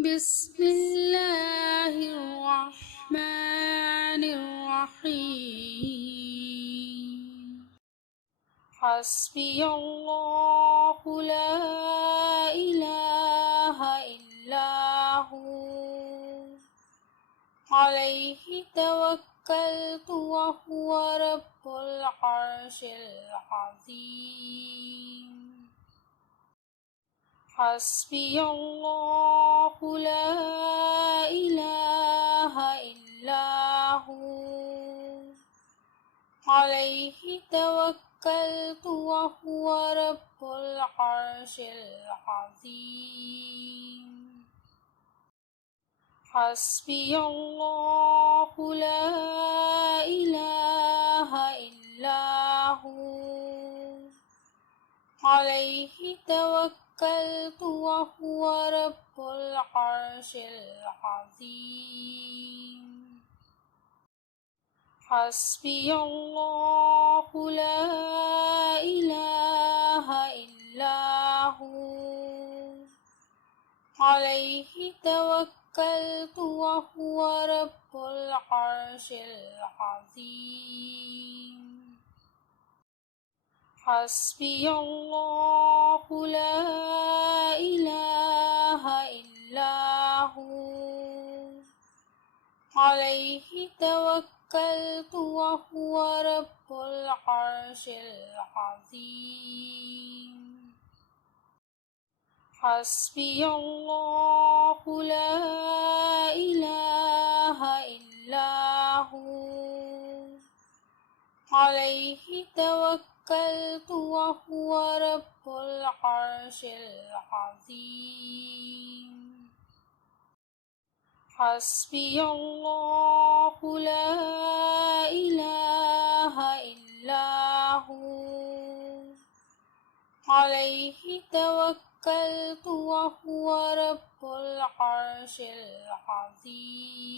بسم الله الرحمن الرحيم حسبي الله لا إله إلا هو عليه توكلت وهو رب العرش العظيم حسبي الله لا إله إلا هو عليه توكلت وهو رب العرش العظيم حسبي الله لا إله إلا هو عليه توكلت وهو رب العرش العظيم حسبي الله لا إله إلا هو عليه توكلت وهو رب العرش العظيم حسبي الله لا إله إلا هو عليه توكلت وهو رب العرش العظيم حسبي الله لا إله إلا هو عليه توكلت وهو رب العرش العظيم حسبي الله لا إله إلا هو عليه توكلت وهو رب العرش العظيم